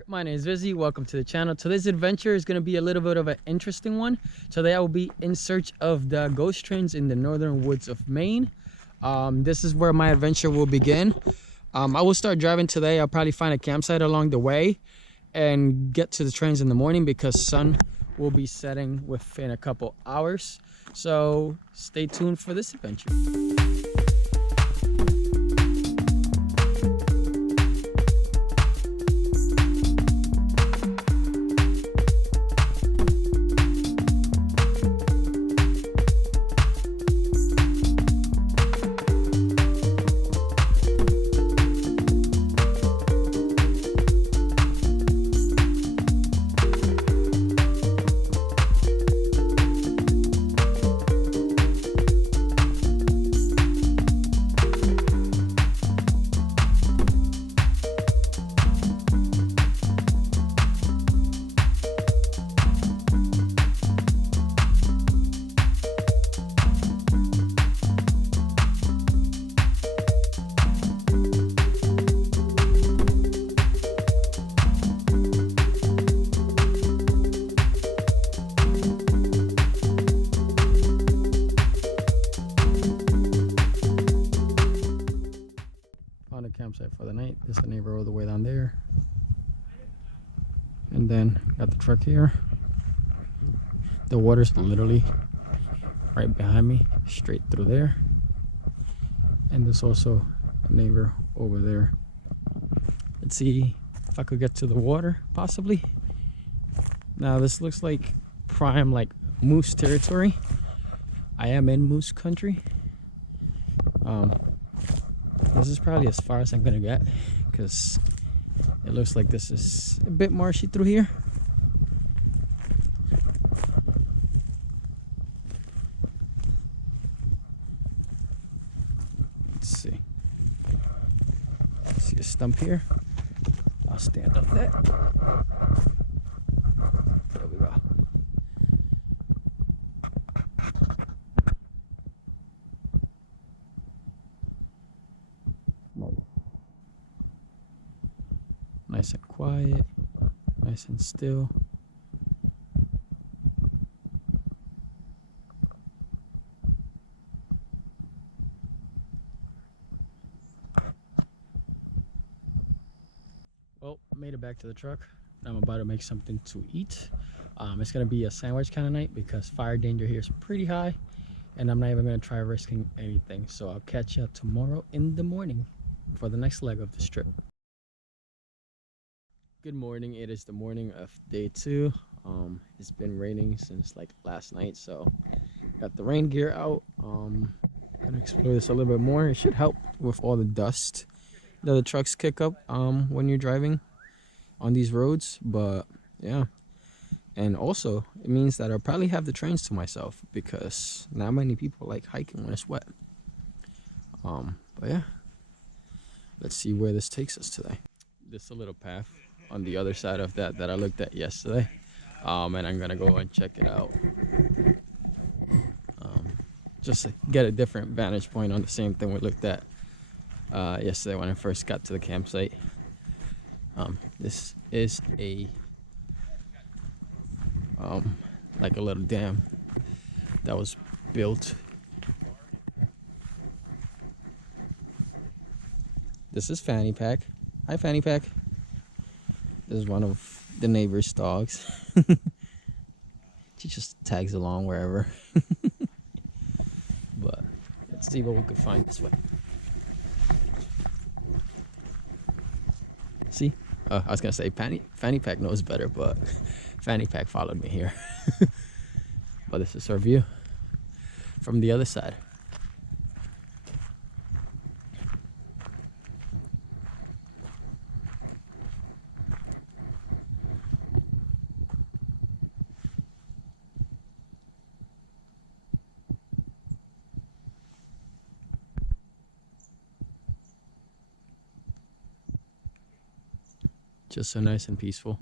there, my name is Vizzy. Welcome to the channel. Today's adventure is going to be a little bit of an interesting one. Today I will be in search of the ghost trains in the northern woods of Maine. This is where my adventure will begin. I will start driving today. I'll probably find a campsite along the way and get to the trains in the morning because sun will be setting within a couple hours. So stay tuned for this adventure. Campsite for the night. There's a neighbor all the way down there, and then got the truck here. The water's literally right behind me, straight through there, and there's also a neighbor over there. Let's see if I could get to the water, possibly. Now this looks like prime, like moose territory. I am in moose country. This is probably as far as I'm gonna get because it looks like this is a bit marshy through here. Let's see. See a stump here? I'll stand up there. There we go. Nice and quiet, nice and still. Well, I made it back to the truck. I'm about to make something to eat. It's gonna be a sandwich kind of night because fire danger here is pretty high, and I'm not even gonna try risking anything. So I'll catch you tomorrow in the morning for the next leg of this trip. Good morning. It is the morning of day 2. It's been raining since like last night, so got the rain gear out. Gonna explore this a little bit more. It should help with all the dust that the trucks kick up when you're driving on these roads. But yeah, and also it means that I'll probably have the trains to myself because not many people like hiking when it's wet. But yeah, let's see where this takes us today. This is a little path on the other side of that I looked at yesterday, and I'm gonna go and check it out, just to get a different vantage point on the same thing we looked at yesterday when I first got to the campsite. This is a like a little dam that was built. This is Fanny Pack. Hi, Fanny Pack. This is one of the neighbor's dogs. She just tags along wherever. But let's see what we could find this way. See? I was gonna say Fanny Pack knows better, but Fanny Pack followed me here. But this is our view from the other side. Just so nice and peaceful.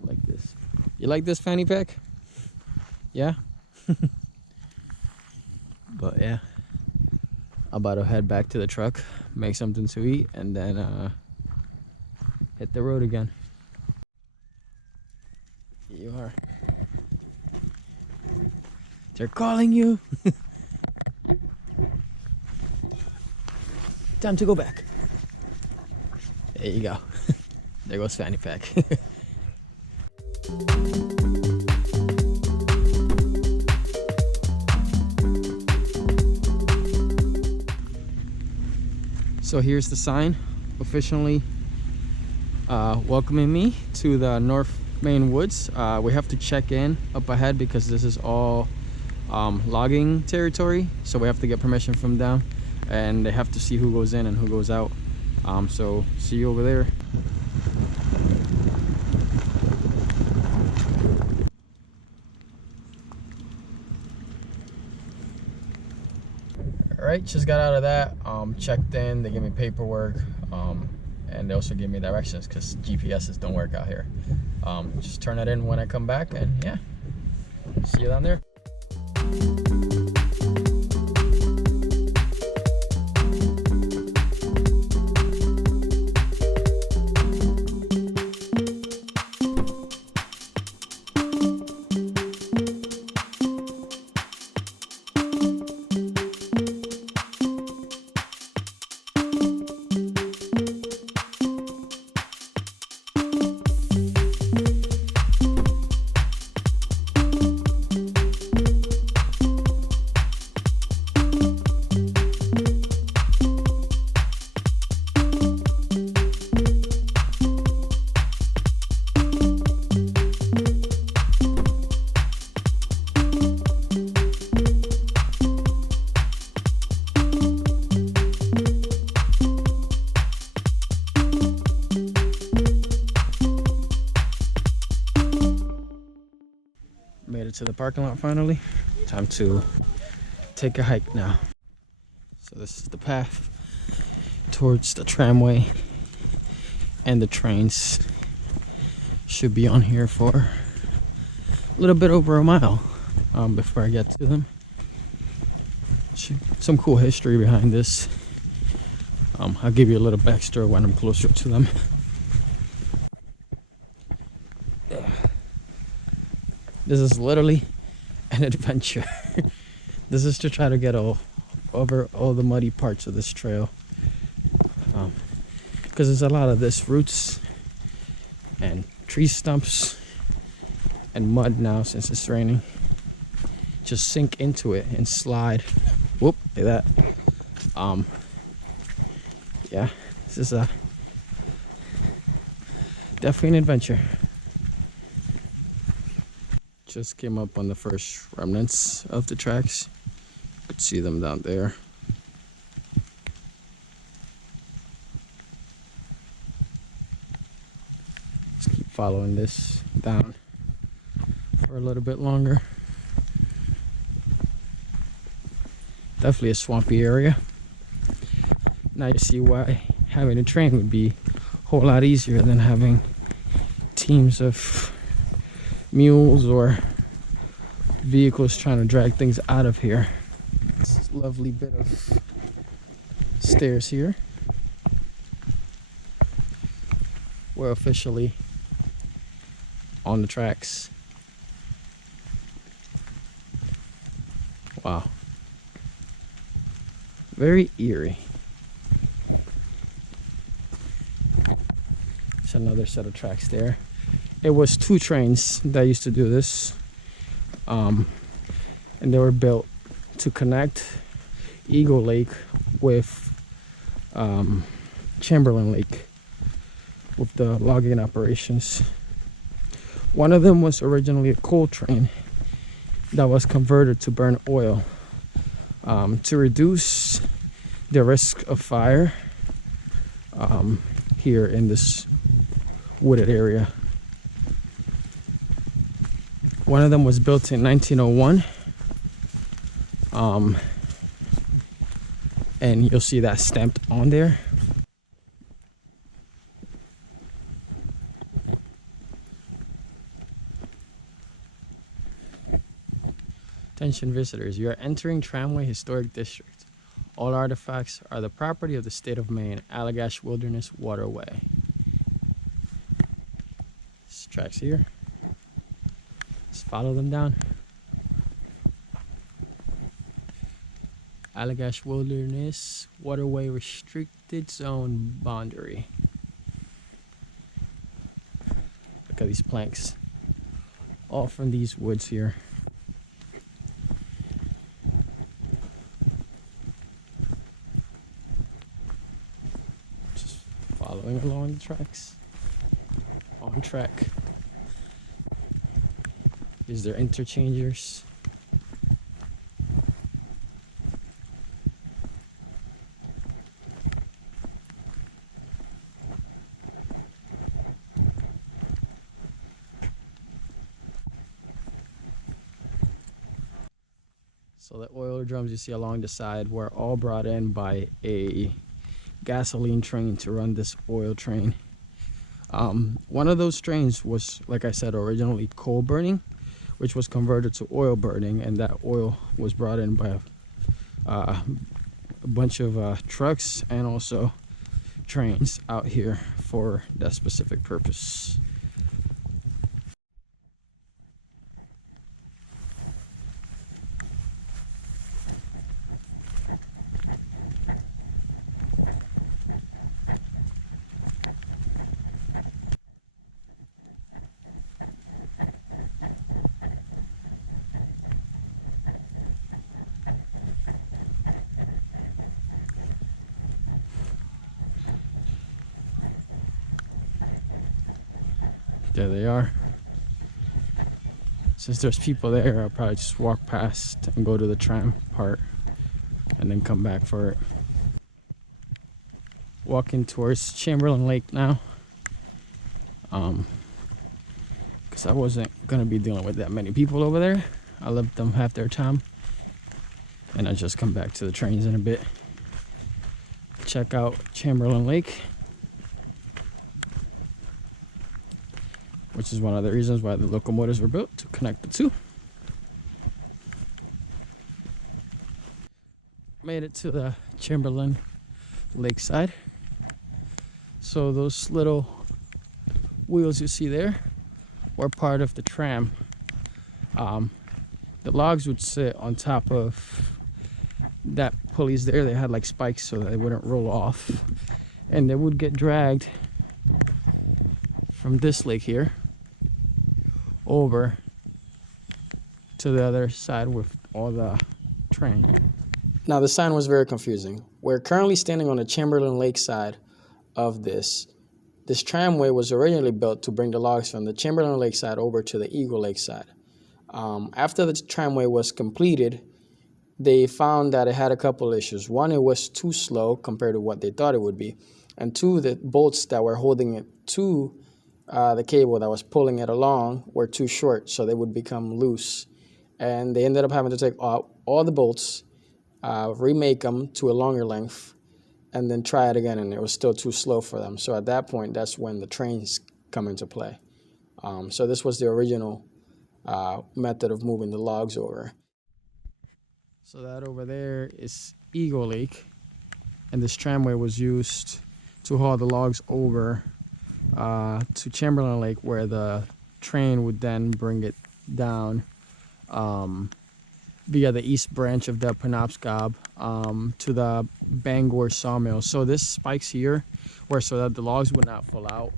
Like this. You like this fanny pack? Yeah? But yeah. about to head back to the truck, make something to eat, and then hit the road again. Here you are. They're calling you. Time to go back. There you go. There goes Fanny Pack. So here's the sign officially welcoming me to the North Maine woods. We have to check in up ahead because this is all logging territory, so we have to get permission from them, and they have to see who goes in and who goes out. So see you over there. All right, just got out of that, checked in, they gave me paperwork, and they also gave me directions because GPSs don't work out here. Just turn it in when I come back, and yeah, see you down there. Made it to the parking lot finally. Time to take a hike now. So this is the path towards the tramway, and the trains should be on here for a little bit over a mile before I get to them. Some cool history behind this. I'll give you a little backstory when I'm closer to them. This is literally an adventure. This is to try to get over all the muddy parts of this trail, because there's a lot of this roots and tree stumps and mud now since it's raining. Just sink into it and slide. Whoop, look at that. Yeah, this is definitely an adventure. Just came up on the first remnants of the tracks. You could see them down there. Let's keep following this down for a little bit longer. Definitely a swampy area. Now you see why having a train would be a whole lot easier than having teams of mules or vehicles trying to drag things out of here. This lovely bit of stairs here. We're officially on the tracks. Wow. Very eerie. There's another set of tracks there. It was 2 trains that used to do this, and they were built to connect Eagle Lake with Chamberlain Lake with the logging operations. One of them was originally a coal train that was converted to burn oil to reduce the risk of fire here in this wooded area. One of them was built in 1901, and you'll see that stamped on there. Attention visitors, you are entering Tramway Historic District. All artifacts are the property of the state of Maine, Allagash Wilderness Waterway. This tracks here. Let's follow them down. Allagash Wilderness Waterway Restricted Zone Boundary. Look at these planks. All from these woods here. Just following along the tracks. On track. Is there interchangers? So the oil drums you see along the side were all brought in by a gasoline train to run this oil train. One of those trains was, like I said, originally coal burning, which was converted to oil burning, and that oil was brought in by a bunch of trucks and also trains out here for that specific purpose. There they are. Since there's people there, I'll probably just walk past and go to the tram part and then come back for it. Walking towards Chamberlain Lake now. Because I wasn't gonna be dealing with that many people over there. I let them have their time. And I just come back to the trains in a bit. Check out Chamberlain Lake, which is one of the reasons why the locomotives were built, to connect the two. Made it to the Chamberlain Lakeside. So those little wheels you see there were part of the tram. The logs would sit on top of that pulleys there. They had like spikes so that they wouldn't roll off, and they would get dragged from this lake here over to the other side with all the train. Now the sign was very confusing. We're currently standing on the Chamberlain Lake side of this. This tramway was originally built to bring the logs from the Chamberlain Lake side over to the Eagle Lake side. After the tramway was completed, they found that it had a couple issues. One, it was too slow compared to what they thought it would be. And two, the bolts that were holding it to the cable that was pulling it along were too short, so they would become loose. And they ended up having to take out all the bolts, remake them to a longer length, and then try it again, and it was still too slow for them. So at that point, that's when the trains come into play. So this was the original method of moving the logs over. So that over there is Eagle Lake, and this tramway was used to haul the logs over to Chamberlain Lake, where the train would then bring it down via the east branch of the Penobscot to the Bangor sawmill. So this spikes here were so that the logs would not fall out.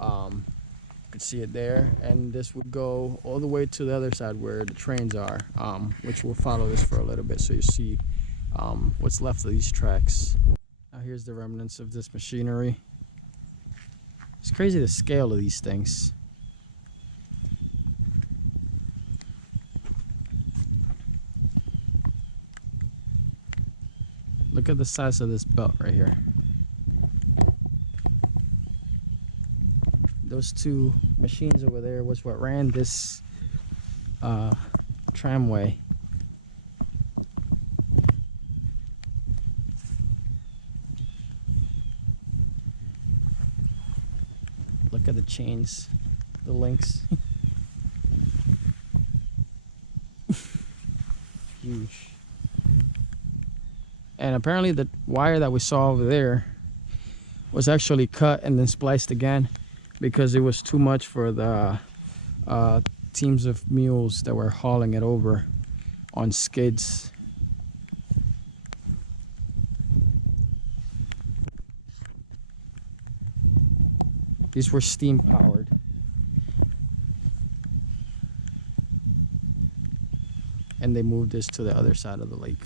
You could see it there, and this would go all the way to the other side where the trains are, which we'll follow this for a little bit so you see what's left of these tracks. Now here's the remnants of this machinery. It's crazy the scale of these things. Look at the size of this belt right here. Those two machines over there was what ran this tramway. Look at the chains, the links. Huge. And apparently the wire that we saw over there was actually cut and then spliced again because it was too much for the teams of mules that were hauling it over on skids. These were steam powered. And they moved this to the other side of the lake.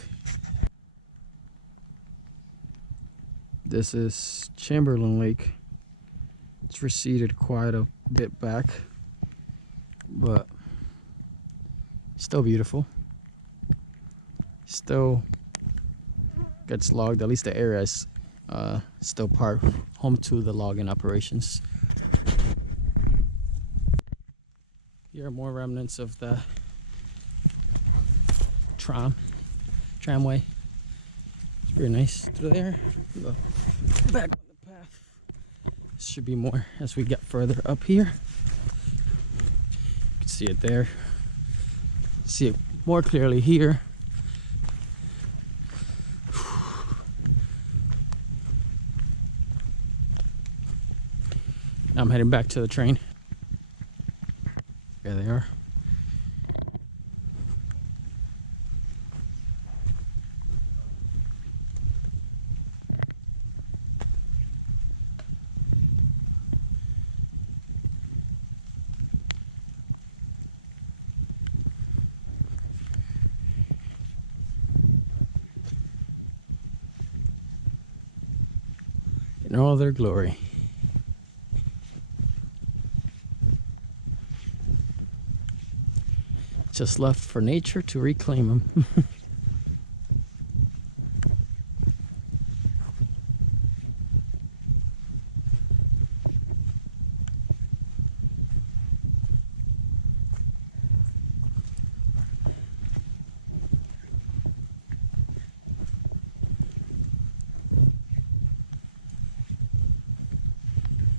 This is Chamberlain Lake. It's receded quite a bit back, but still beautiful. Still gets logged, at least the area is still part home to the logging operations. Here are more remnants of the tramway. It's very nice through there. Go back on the path. Should be more as we get further up here. You can see it there. See it more clearly here. Now I'm heading back to the train. There they are. In all their glory. Just left for nature to reclaim them.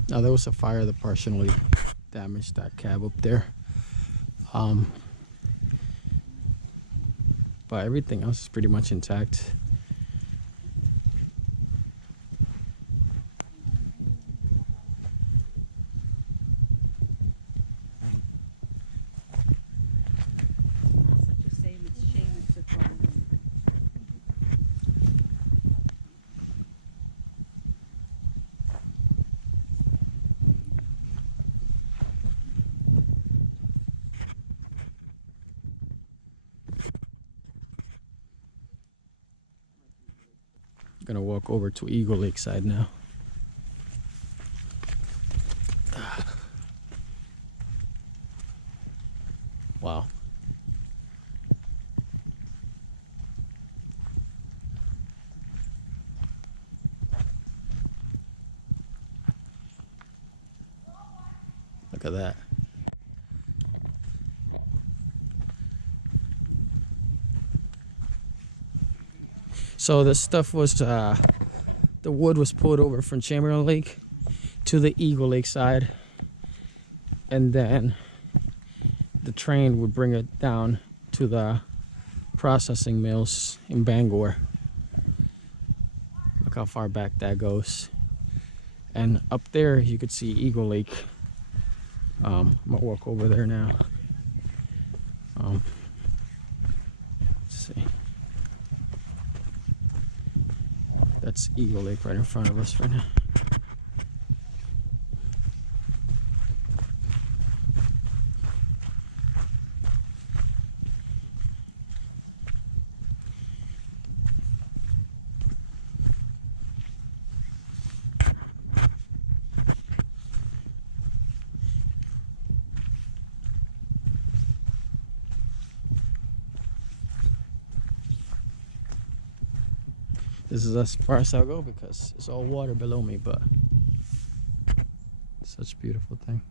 Now there was a fire that partially damaged that cab up there. But everything else is pretty much intact. Gonna walk over to Eagle Lake side now. Wow. Look at that. So this stuff was, the wood was pulled over from Chamberlain Lake to the Eagle Lake side. And then the train would bring it down to the processing mills in Bangor. Look how far back that goes. And up there you could see Eagle Lake. I'm gonna walk over there now. Let's see. That's Eagle Lake right in front of us right now. This is as far as I'll go because it's all water below me, but such a beautiful thing.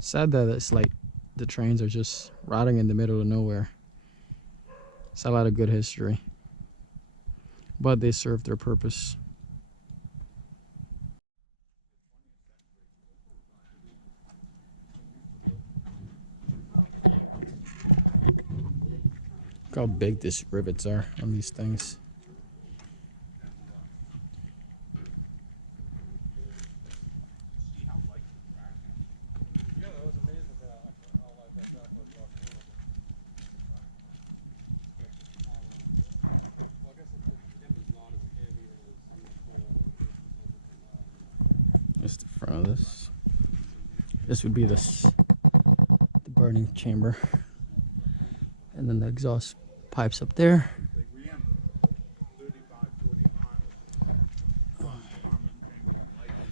Sad that it's like the trains are just rotting in the middle of nowhere. It's a lot of good history, but they serve their purpose. Look how big these rivets are on these things. This would be the burning chamber, and then the exhaust pipes up there.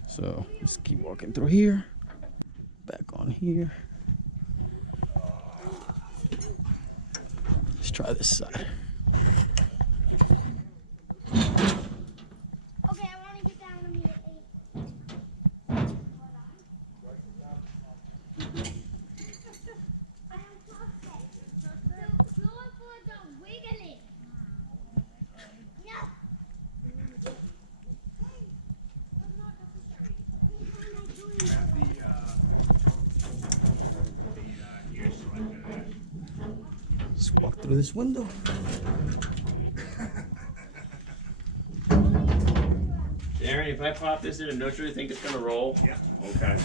So let's keep walking through here, back on here. Let's try this side. Okay, I want to get down immediately. I am perfect. So floor for the wiggling. No. Let's walk through this window. Aaron, if I pop this in a neutral, you think it's gonna roll? Yeah. Okay.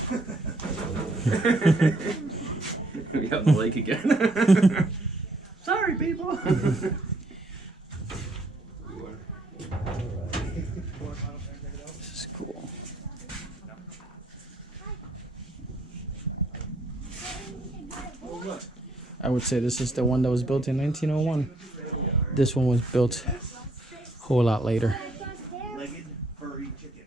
We got the lake again. Sorry, people. This is cool. I would say this is the one that was built in 1901. This one was built a whole lot later. Legged furry chicken.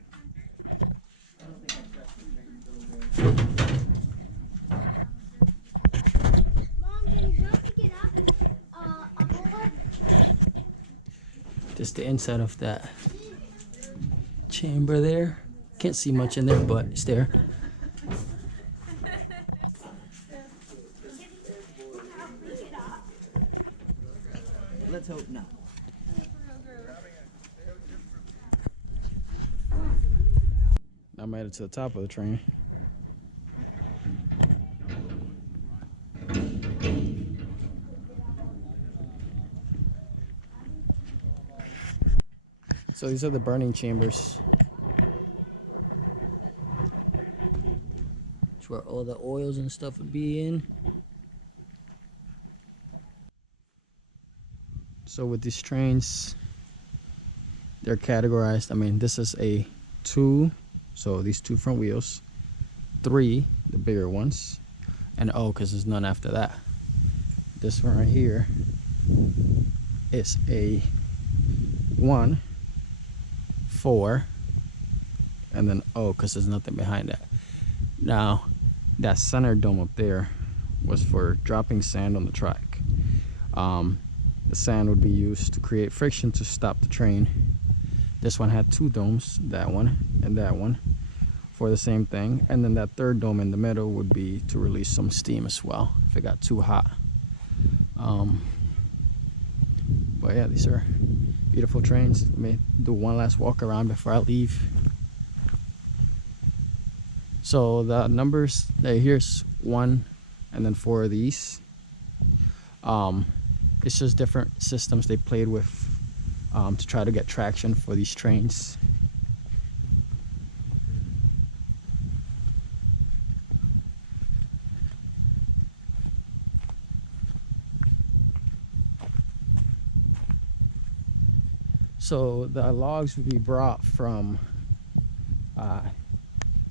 Mom, can you help me get up? A board? Just the inside of that chamber there. Can't see much in there, but it's there. Let's hope not. I made it to the top of the train. So these are the burning chambers. It's where all the oils and stuff would be in. So with these trains, they're categorized. I mean, this is a 2, so these 2 front wheels, 3, the bigger ones, and O, because there's none after that. This one right here is a 1, 4, and then O, because there's nothing behind that. Now, that center dome up there was for dropping sand on the track. The sand would be used to create friction to stop the train. This one had 2 domes, that one and that one, for the same thing. And then that third dome in the middle would be to release some steam as well if it got too hot. But yeah, these are beautiful trains. Let me do one last walk around before I leave. So the numbers, here's 1 and then 4 of these. It's just different systems they played with to try to get traction for these trains. So the logs would be brought from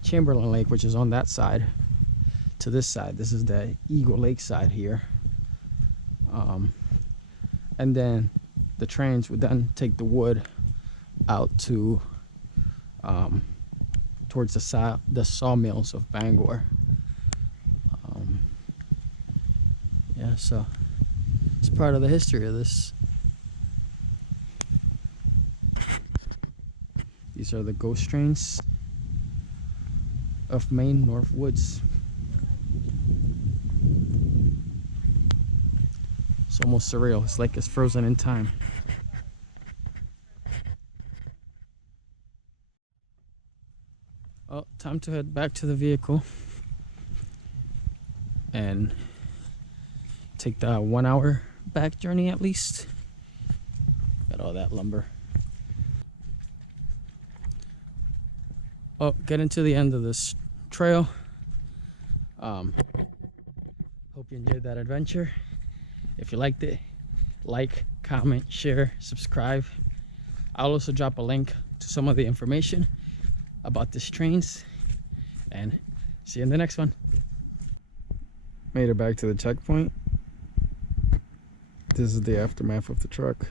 Chamberlain Lake, which is on that side, to this side. This is the Eagle Lake side here. And then the trains would then take the wood out to towards the sawmills of Bangor. Yeah, so it's part of the history of this. These are the ghost trains of Maine North Woods. It's almost surreal. It's like it's frozen in time. Oh, time to head back to the vehicle and take the 1 hour back journey at least. Got all that lumber. Oh, getting to the end of this trail. Hope you enjoyed that adventure. If you liked it, like, comment, share, subscribe. I'll also drop a link to some of the information about these trains, and see you in the next one. Made it back to the checkpoint. This is the aftermath of the truck.